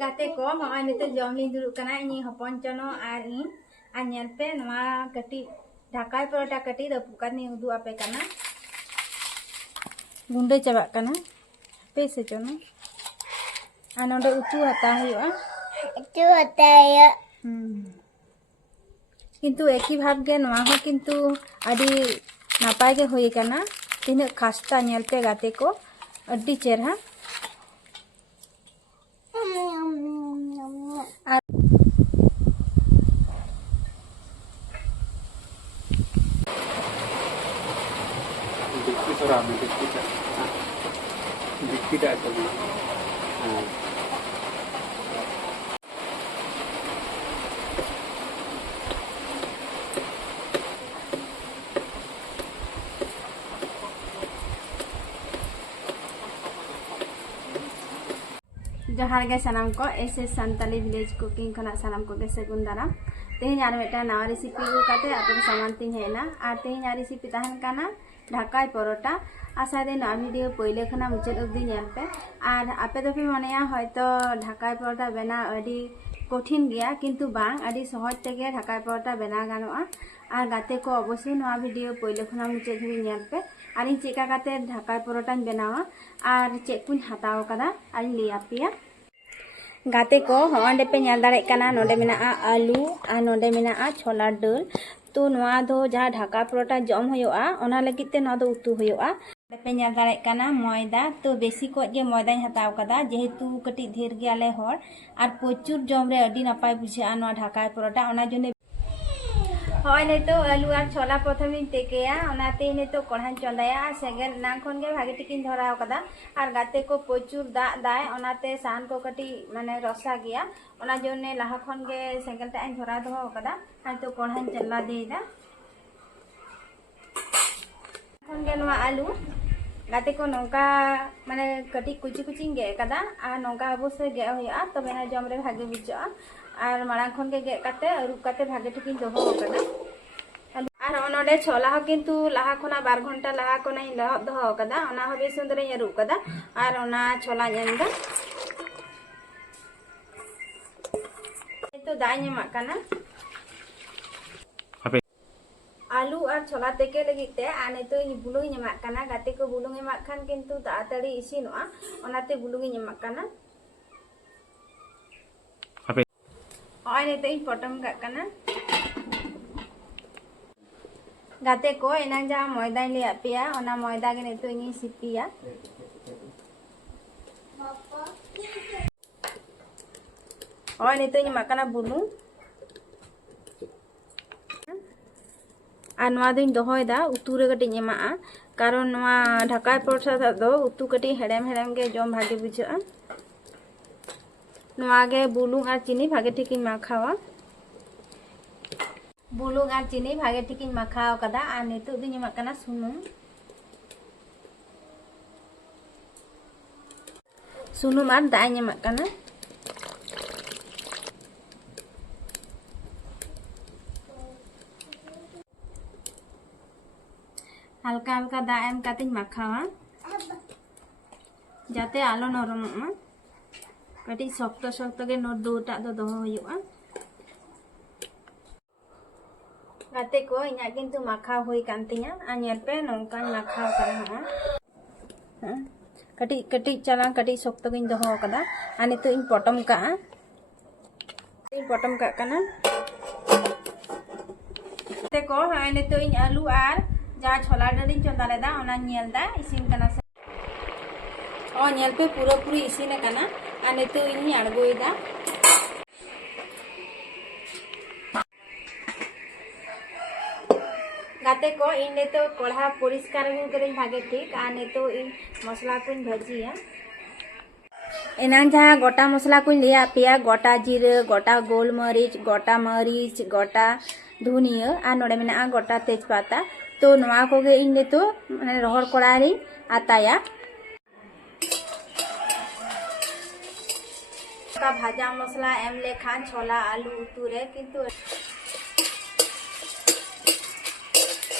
गाते को हमारे नित जम ली दुरुक कना इन हपन चनो आर इन आ नेल पे नवा कटी ढाकाई परोटा कटी रपुकात नि उदु आपे कना गुंडे चाबा कना पे से चनो आ नोडे उतु हता हुआ किंतु एकी भाव गे नवा हो किंतु आदि नापाय गे होई कना तिन खास्ता नेल पे गाते को अड्डी चेहरा जहार गे सनाम को ऐसे संताली विलेज कुकिंग खना सनाम को गे सगुन दाराम तेहन आर मेटा नवा रेसिपी को काते आपे सामान तीन हेना आर तेहन आर रेसिपी तहन काना ढाकाई परोटा आशा दे नवा वीडियो पहिले खना मुचाद अब्दी नेल पे आर आपे दफे मनेया हयतो ढाकाई परोटा बना अडी कठिन गया किंतु बांग अडी सहज तेगे ढाकाई परोटा बना गानोआ आर गाते को अवश्य नवा वीडियो पहिले खना मुचाद धरि नेल पे आर इन चेका काते ढाकाई परोटा बनावा आर चेक कुन हताव कदा आर लिया पिया गाते को हंडे पे नेल दाड़े कना नोडे मेना आलू आ नोडे मेना छोला दाल तो नोआ दो जहाँ ढाका परोटा जम होयोआ ओना लगित ते नोआ दो उतु होयोआ पे नेल दाड़े कना मैदा तो बेसी को जे मैदा हताव कदा जेहेतु कटी ढेर गयाले हर आर प्रचुर जम रे अडी नापाय बुझा नोआ ढाका परोटा ओना जने हय ने तो आलू और छोला प्रथम तेकेया ओनाते ने तो कढ़ाई चंदाया सेगेल ना खन गे भागे टिकिन धराव कदा आर गाते को प्रचुर दाग दाय ओनाते साहन को कटी माने रसा गया ओना जने लाहा खन गे सेगेल ता धरा दो कदा आर तो कढ़ाई चला देदा खन गे नवा आलू गाते को नौका माने कटी कुची कुची गे कदा आर नौका अवश्य गे होया तबे ना जम रे भागे बुझा और मांग खन के गेकाते अरुप काते भागे ठिकिन दोहो कदा और ओनोडे छोला हो किंतु लाहा खना 12 घंटा लाहा कोना लहब दोहो कदा ओना हो बेस सुंदर अरुप कदा और ओना छोला नेंदा तो दाई नेमा कना आलू और छोला तेके लगिते आने तो इन बुलुंग नेमा कना गाते को बुलुंग नेमा खान किंतु ताड़ाताड़ी इसिनोआ ओनाते बुलुंग नेमा कना और ने तो इन पटम का कना गाते को एना जहाँ मैदा ले आपिया ओना मैदा के ने तो इन सिपिया और ने तो इन मकाना बुलू और नवा दिन दोहोयदा उतु रे कटी एमा कारण नवा ढाकाई परोटा दो उतु कटी हेड़ेम हेड़ेम के जम भागे बुझा नवागे बुलुंग और चीनी भागे ठीक माखावा बुलुंग और चीनी भागे ठीक माखाव कदा और नितो दिन एमाकना सुनुम और दाई एमाकना हल्का हल्का दा एम काते माखावा जाते आलो नरममा कटी शक्त शक्त के नोट दोटा दो होयुआ गाते को इना किंतु माखा होई कांतिया आ नेल पे नोंका माखा करा कटी कटी चला कटी शक्त के दोहो कदा आ नितो इन पटम का कना ते को हाय नितो इन आलू आर जा छोला डरी चंदा लेदा ओना नेलदा इसिन कना और नेल पे पूरा पूरी इसिन कना आने तो इन्हीं अड़गोइदा गाते को इने तो कढ़ा परिष्कार हो करे भागे ठीक आने तो इन मसला को भाजिया एना जहाँ गोटा मसला को लिया पिया गोटा जीरा गोटा गोलमरीच गोटा मरीच गोटा धनिया आ नोडे मेना गोटा तेजपाता तो नवा को गे इने तो माने रोहर कड़ारी आताया का भाजा मसला एम लेखान छोला आलू उतुरे किंतु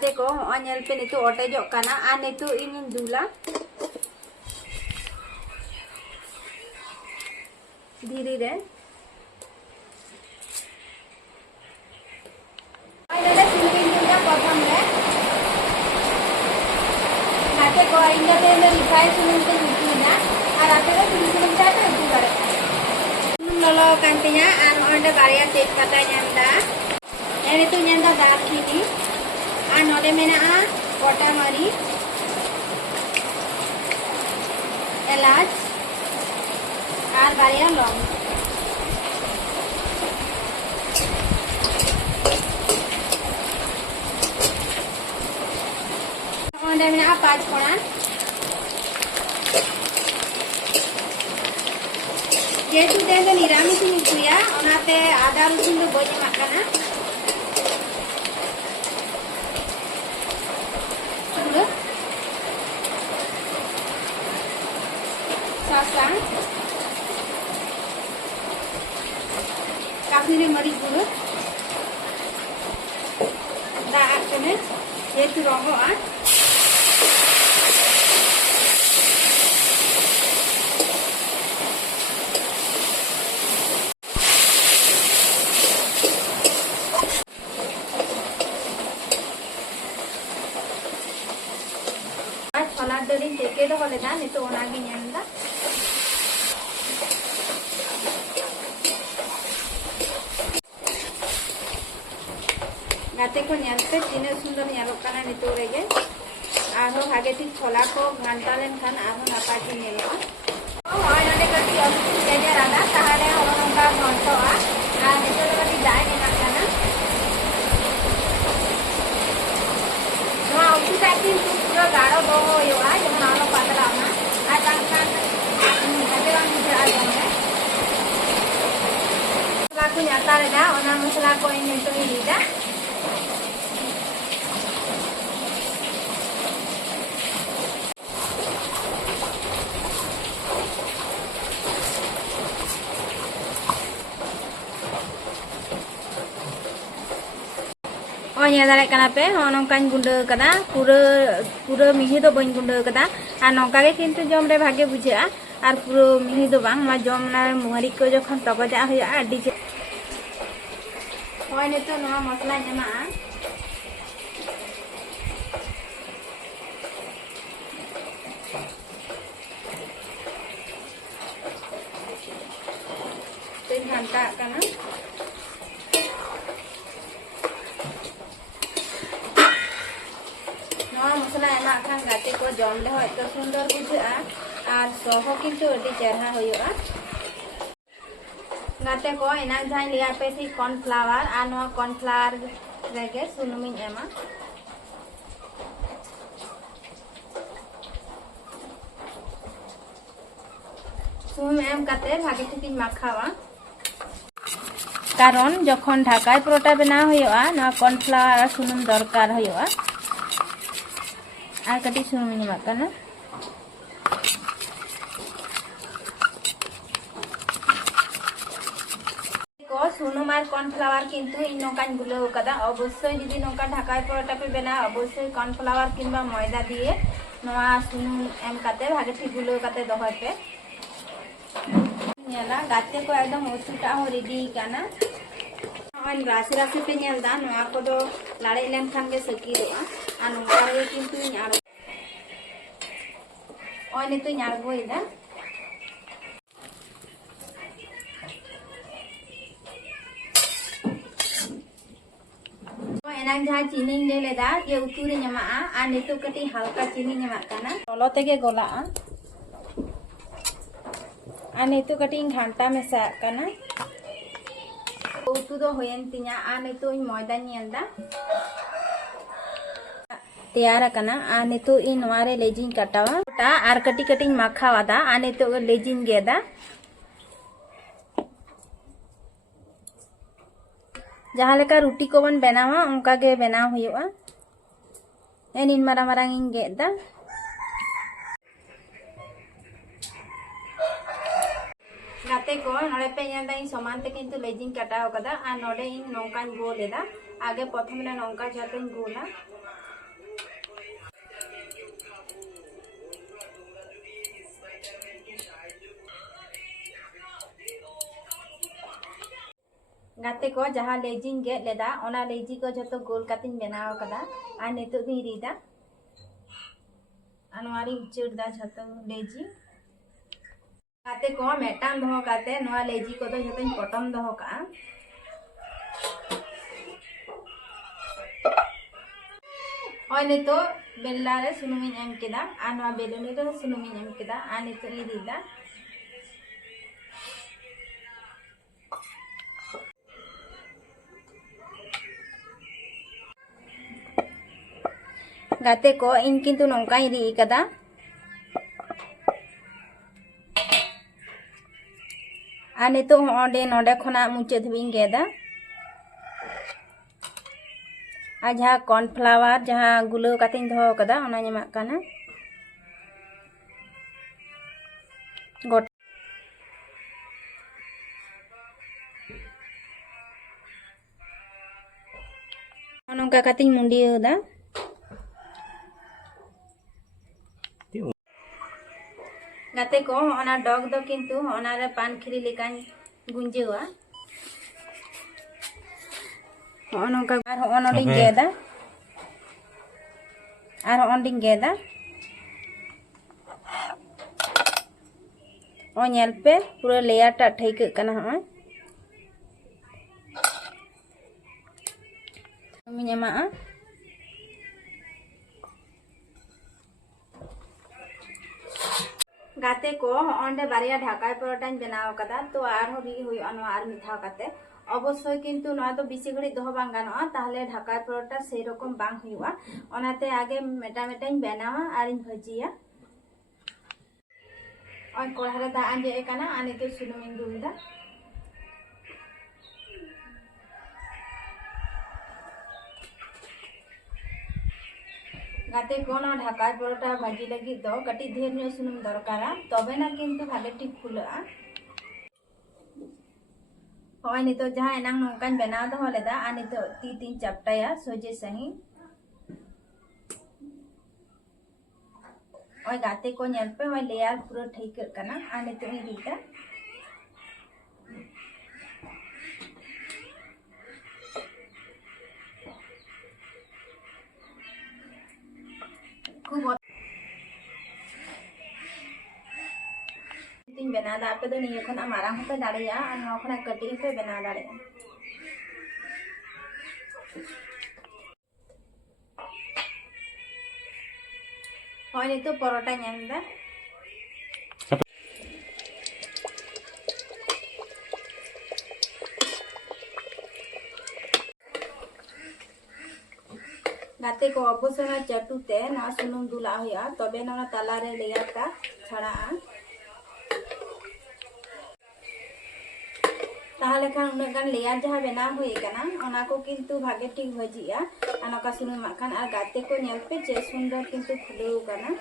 देखो अनेल पे नितो ओटेजो काना आ नितो इन दूला धीरे रे प्रथम रे गाते को इंदा ते रिफाइन सुनुम ते उतुना और आते रे सुनुम ते उतु करे लolo kan tinya ar onde barya tep pata nyanda ene tu nyanda darchini ar node mena a kota mari elach আর বাড়িয়া লং আমাদের না পাঁচ ফোড়ন যেহেতু তেল নিরামিষ মিশুয়া ওনাতে আদা রসুন তো বই মাখানা সাসা काफी मरी गुड़ दाग कने जेतु रंगोआ छोला दरी देके तो होले दा नहीं तो ओनागी ᱧᱮᱞदा गाते को ᱧᱮᱞते तीन सुंदर ᱧᱮᱞᱚᱜ ᱠᱟᱱᱟ ᱱᱤᱛᱚᱜ ᱨᱮᱜᱮ ᱟᱨᱦᱚᱸ ᱵᱷᱟᱜᱮ ᱴᱷᱤᱠ ᱪᱷᱚᱞᱟ ᱠᱚ ᱜᱷᱟᱱᱴᱟ ᱞᱮᱱᱠᱷᱟᱱ ᱟᱨᱦᱚᱸ ᱱᱟᱯᱟᱭ ᱜᱮ ᱧᱮᱞᱚᱜᱼᱟ ᱦᱳᱭ ᱱᱚᱰᱮ ᱠᱟᱹᱴᱤᱡ ᱟᱹᱞᱩ ᱡᱟᱡᱟᱨᱟᱫᱟ ᱛᱟᱦᱞᱮ ᱱᱚᱝᱠᱟ ᱜᱷᱚᱱᱴᱚᱜᱼᱟ ᱟᱨ ᱱᱤᱛᱚᱜ ᱫᱚ ᱠᱟᱹᱴᱤᱡ ᱫᱟᱜ ᱮᱢᱟᱜ ᱠᱟᱱᱟ ᱱᱚᱣᱟ ᱩᱛᱩᱴᱟ ᱠᱤᱱᱛᱩ ᱯᱩᱨᱟᱹ ᱜᱟঢ়ᱚ ᱫᱚᱦᱚ ᱦᱩᱭᱩᱜᱼᱟ ᱡᱮᱢᱚᱱ ᱟᱞᱚ ᱯᱟᱛᱞᱟᱜ ᱢᱟ ᱟᱨ ᱵᱟᱝᱠᱷᱟᱱ ᱵᱷᱟᱜᱮ ᱵᱟᱝ ᱵᱩᱡᱷᱟᱹᱜᱼᱟ ᱡᱚᱢ ᱨᱮ ᱢᱚᱥᱞᱟ ᱠᱚᱧ ᱟᱛᱟ ᱞᱮᱫᱟ ᱚᱱᱟ ᱢᱚᱥᱞᱟ ᱠᱚ ᱤᱧ ᱱᱤᱛᱚᱜ ᱤᱧ ᱨᱤᱫᱟ और ये दारे कना पे नौका गुंडा कदा पूरा पूरा मिही दो बन गुंडा कदा और नौका के किंतु जम रे भागे बुझा और पूरा मिही दो बांग मा जम ना मुहरी को जखन तगजा होया आडी जे होय ने तो नवा मसला जमा ते घंटा कना मसला एमा खान गाते को जम ले होय तो सुंदर बुझा और सहो किंतु अति चेहरा होया गाते को एना जाय लिया पे थी कॉर्नफ्लावर आ नो कॉर्नफ्लावर रेगे सुनुमिन एमा सुनुम एम काते भागे ठिक माखावा कारण जखन ढाकाय परोटा बना होया ना कॉर्नफ्लावर आ सुनुम दरकार होया আর কাটি সুনুম মাখানা को सुनुम और कॉर्नफ्लावर किंतु इन नौकान गुलो कदा अवश्य यदि नौका ढाकाय परोटा पे बना अवश्य कॉर्नफ्लावर किंबा मैदा दिए नवा सुनुम एम काते भागे ठीक गुलो काते दोहय पे नेला गाते को एकदम ओसुटा हो रेडी काना और राशि राशि पे नेलदा नवा को दो लाड़े लेन खान के सकीरोआ आ नौका रे किंतु ᱧार और ने तो ᱧार गोइदा एनांग जहाँ चीनी ले लेदा ये उतु रे ᱧᱟᱢᱟ आ नितो कटी हल्का चीनी ᱧᱟᱢᱟ काना लolo तेगे गोला आ नितो कटी घंटा मेसा काना उतु दो होयन तिया आ नितो इन मैदा नेलदा तैयार करना आ नितो इन नवारे लेजिन कटावा टा आर कटी कटिंग माखावादा आ नितो लेजिन गेदा जहाँ लेका रोटी को बन बनावा उनका के बनाव हुआ एन इन मारा मारा इन गेदा गाते को नोड़े पे ᱧᱮᱞ ᱫᱟᱹᱧ समान ते किंतु लेजिन कटाव कदा आ नोड़े इन नौकान गोल लेदा आगे प्रथम रे नौका जाते गोला गाते को जहाँ लेजिंग गेट लेदा ओना लेजी को जतो गोल कातिन बनाव कदा आ नितो दिन रीदा अनवारी उचर दा जतो लेजी गाते को मेटान दहो काते नवा लेजी को तो जतो पटम दहो का और नितो बेल्ला रे सुनुमिन एम केदा आ नवा बेलुनी रे सुनुमिन एम केदा आ नितो रीदा गाते को इन किंतु नौका री कदा आ नितो ओंडे नोडे खना मुचे धबिन गेदा आ जहाँ कॉर्नफ्लावर जहाँ गुलो कातिन दहो कदा ओना नेमा काना गोट नौका कातिन मुंडियोदा गाते को ओना डॉग दो किंतु ओना रे पान खिरी लेकान गुंजेवा ओनोका आर ओनोडिंग गेदा आर ओंडिंग गेदा ओ नेल पे पूरा लेयर टा ठेक कना ह मिनेमा गाते को ओंडे बारिया ढाकाय परोटाñ बनाव कदा तो आर हो री हुई अनवा आर मिठाव काते अवश्य किंतु नवा तो बेसी घड़ी दहो बांग गानोआ ताहले ढाकाय परोटा से रकम बांग हुआ ओनाते आगे मेटा मेटाñ बनावा आरिñ भाजिया और कोढ़ा रे दा आंजे एकाना आनी तो सुनुमिन दुलदा गाते को ना ढाकाय परोटा भाजी लगी दो कटी ढेर नो सुनुम दरकारा तबे ना किंतु भागे ठीक फुलआ होय नितो जहां एनांग नोंकान बनाव दहो लेदा आ नितो ती तीन चपटाया सोजे सही और गाते को नेल पे होय लेयर पूरा ठीक कना आ नितो ही दीता खूब तीन बना दा पे तो नियो खना मारा हो पे दाड़िया आ नो खना कटिंग पे बना दाड़िया होय नितो परोटा ᱧᱮᱞᱫᱟ गाते को अबसरा चटुते ना सुनुम दुला हुआ तबे ना तला रे लेयर ता छड़ा ताहले खान उन्हें गान लेयर जहाँ बना हुई कना ओना को किंतु भागे ठीक भजिया अनका सुनुम खान आ गाते को नेल पे जे सुंदर किंतु फुलो कना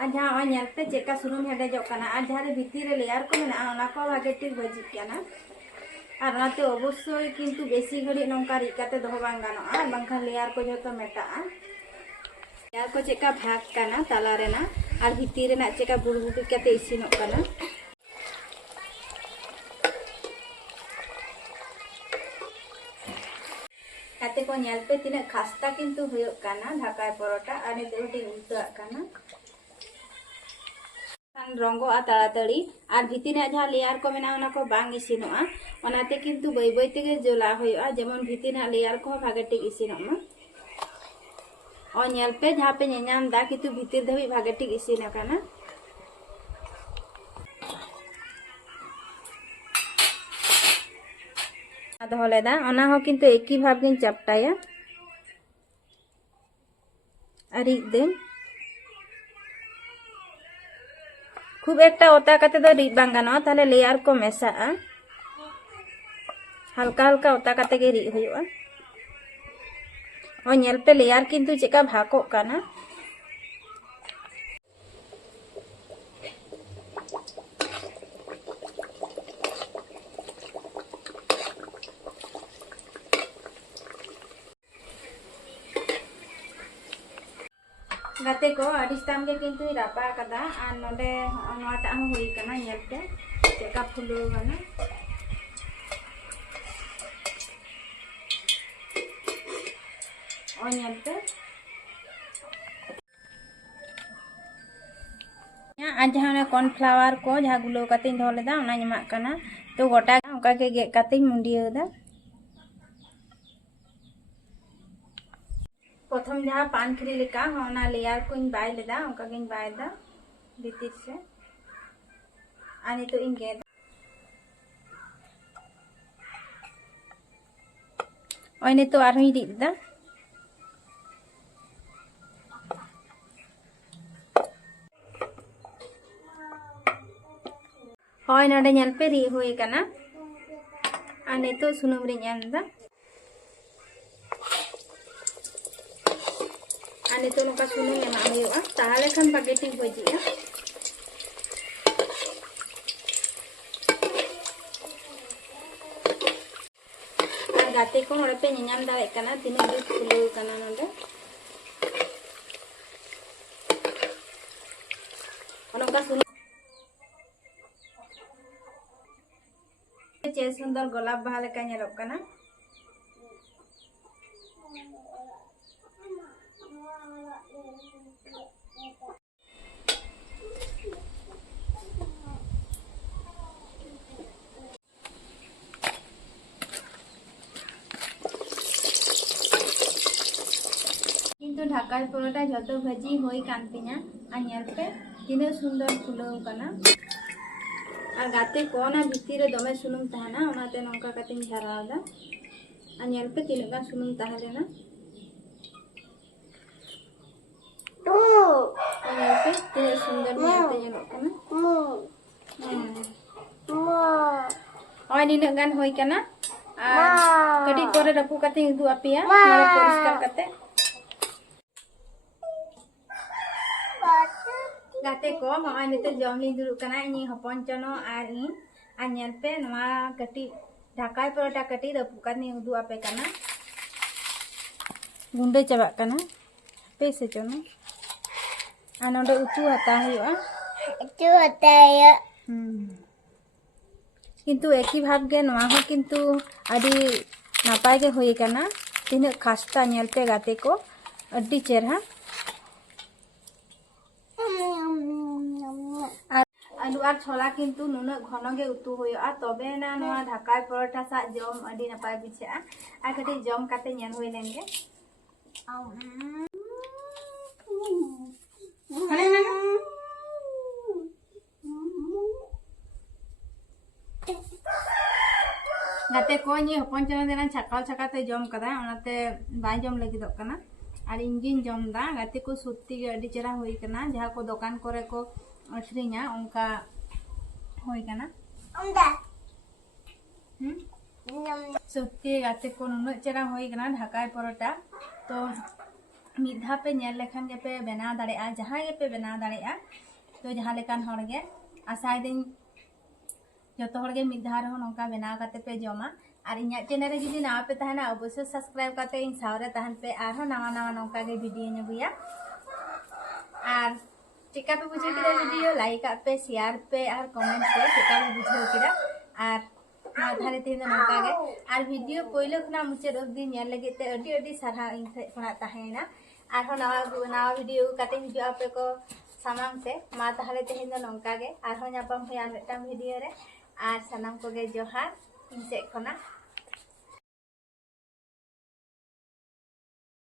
आ जहाँ ओ नेल पे चेका सुनुम हेडे जो कना आ जहाँ रे भीतर रे लेयर को मेना ओना को भागे ठीक भजि कना और नाते अवश्य किंतु बेसी घड़ी नौका रिकाते दहो बांग गानोआ बांखान लेयर को जतो मेटाआ लेयर को चेका भाग कना ताला रेना और भीतर रेना चेका बुड़बुड़ी काते इसिनोग कना काते को नेल पे तिना खास्ता किंतु हुयो कना ढाकाय परोटा और नितो हटी उल्टा कना रंगो आ ताड़ाताड़ी और भीतर जहाँ लेयर को मेना ओना को बांग इसिनोआ ओनाते किंतु बाय बाय तेगे जोला हुआ जेमन भीतर लेयर को भागे ठीक इसिनोमा और नेल पे जहाँ पे नेनाम दा किंतु भीतर धाबी भागे ठीक इसिन आकाना दहो लेदा ओना हो किंतु एकी भाव गिन चपटाया अरिक देन खूब एकटा ओता काते दो रीड बांग गानोआ ताहले लेयर को मेसाआ हल्का हल्का ओता काते गे रीड हुआ और नेल पे लेयर किंतु चेका भागो काना गाते को अडिस्ताम के किंतु रापा कदा आ नोडे नोटा हो हुई कना नेल पे चेका फुलो गाना और पे आज जहाँ कॉर्नफ्लावर को जहाँ गुलो कते दो लेदा ओना ñamak kana तो गोटा ओका के गे कते मुंडियोदा प्रथम जहाँ पान खरी लेका होना लेयर को बाय लेदा ओका गे बायदा भीतर से आनी तो इन गे ओने तो आरही दिदा होय नडे ñal पे री होय कना आने तो सुनुम रे ñanda आने तो नका सुनुम एमा होयआ ताले खान बागेटी भजिया आ गाते को नडे पे ñam दावे कना तिने दु फुलो कना नडे ओनका सुनुम चे सुंदर गोलाप बाहा लेका ñelok kana किंतु ढाकाई परोटा जतो भाजी होई कांतिया आ ñel पे तिने सुंदर फुलो kana और गाते को ना भितर दमे सुनुम तहना ओनाते नौका कतिन झरावदा आ ñel पे तिने का सुनुम तहलेना तो ñel पे तिने सुंदर ñelते ñelok kana ओय निना गान होई kana आ कडी परे रपु कते उदु आपिया नरे परिष्कार कते गाते को मामा निते जमली दुरु कना इनी हपन चनो आर इन आ ñel पे नवा कटी ढाकाई परोटा कटी रपु कनी उदु आपे कना गुंडे चाबा कना पे से चनो आ नोडे उतु हता हुआ किंतु एकी भाव गे नवा हो किंतु आदि नापाय गे होई कना तिने खास्ता ñel पे गाते को अड्डी चेरहा आलू और छोला किंतु नुना घन गे उतु होया तबे ना नवा ढाकाई परोटा सा जम अडी नपाय बिछा आ कटी जम काते ñel होई लेंगे गाते को नि हपन चना देना छकाल छकाते जम कदा ओनाते बाय जम लगिदो कना और इंजिन जम दा गाते को सत्ती गे अडी चेरा होई कना जहां को दुकान करे को अखरिया उनका होई कना सत्ती गाते को नुना चेरा होई कना ढाकाई परोटा तो मिधा पे ñel लेखान गे पे बना दाड़ेआ जहां गे पे बना दाड़ेआ तो जहां लेकान हर गे आशा दिन जतो हर गे मिधा रहो नोका बना काते पे जमा और इन्या चैनल रे जुदी नावा पे तहना अवश्य सब्सक्राइब करते इन सावरे तहन पे आरो नावा नावा नोका गे वीडियो नेबुया और चिका पे बुझे किरा वीडियो लाइक पे शेयर पे और कमेंट पे चिका पे बुझे किरा और मा थारे तेन नोका गे और वीडियो पहले खना मुचे अबदि नेल लगे ते अडी अडी सारा इन से खना ताहेना और नावा वीडियो काते हिजु आपे को सामान से मा ताहले तेन नोका गे और न्यापाम होया मेटा वीडियो रे और सनाम को गे जोहार इन से खना